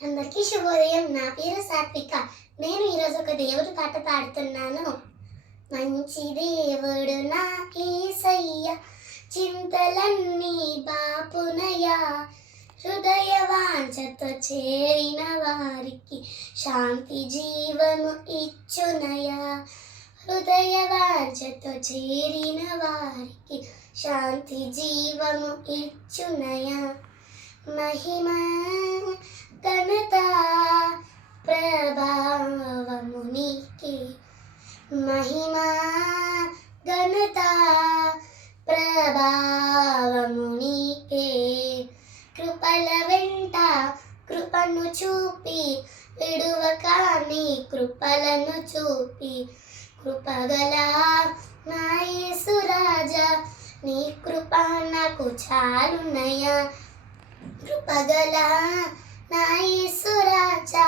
అందరికీ శుభోదయం. నా పేరు సాత్విక. నేను ఈరోజు ఒక దేవుడి పాట పాడుతున్నాను. మంచి దేవుడు నా యేసయ్య, చింతలన్నీ బాపునయ్య, హృదయ వాంఛతో చేరిన వారికి శాంతి జీవము ఇచ్చునయ్యా. హృదయ వాంఛతో చేరిన వారికి శాంతి జీవము ఇచ్చునయ్యా. మహిమ ఘనత ప్రభావము నీకే, మహిమ ఘనత ప్రభావము నీకే. కృపల వెంట కృపను చూపి విడువక నీ కృపలను చూపి, కృపగల నా యేసు రాజా నీ కృప నాకు చాలునయ్యా. కృపగల నా యేసు రాజా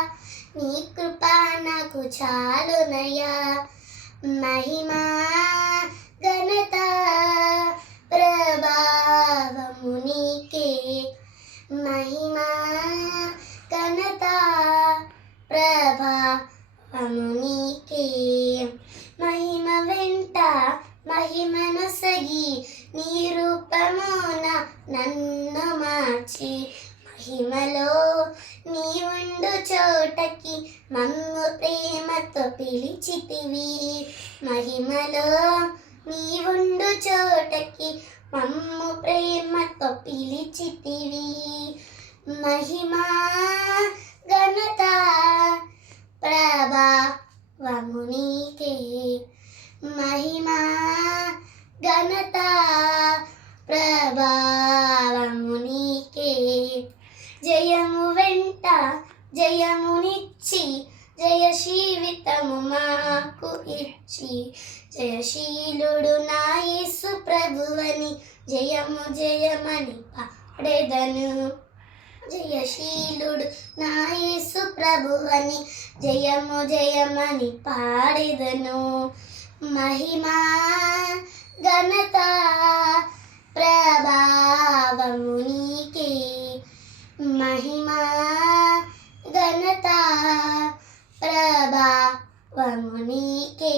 నీ కృప నాకు చాలునయ్యా. మహిమ ఘనత ప్రభావము నీకే, మహిమ ఘనత ప్రభావము నీకే. మహిమ వెంట మహిమను సగి నీ రూపమున నన్ను మార్చి, మహిమలో నీ ఉండు చోటకి మమ్ము ప్రేమతో పిలిచితివి. మహిమలో నీ ఉండు చోటకి మమ్ము ప్రేమతో పిలిచితివి. మహిమ ఘనత ప్రభావము నీకే, మహిమ ఘనత ప్రభావము నీకే. జయము వెంట జయమునిచ్చి జయ జీవితము మాకు ఇచ్చి, జయశీలుడు నా యేసు ప్రభువని జయము జయమని పాడెదను. జయశీలుడు నా యేసు ప్రభువని జయము జయమని పాడెదను. మహిమ ఘనత ప్రభావము నీకే, మహిమ ఘనత ప్రభావము నీకే.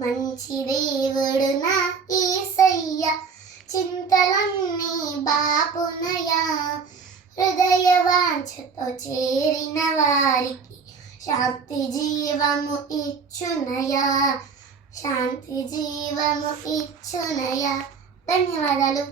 మంచి దేవుడు నా యేసయ్య, చింతలన్నీ బాపునయ్యా, హృదయ వాంఛతో చేరిన వారికి శాంతి జీవము ఇచ్చునయ్యా. శాంతి జీవము ఇచ్చునయ్యా. ధన్యవాదాలు.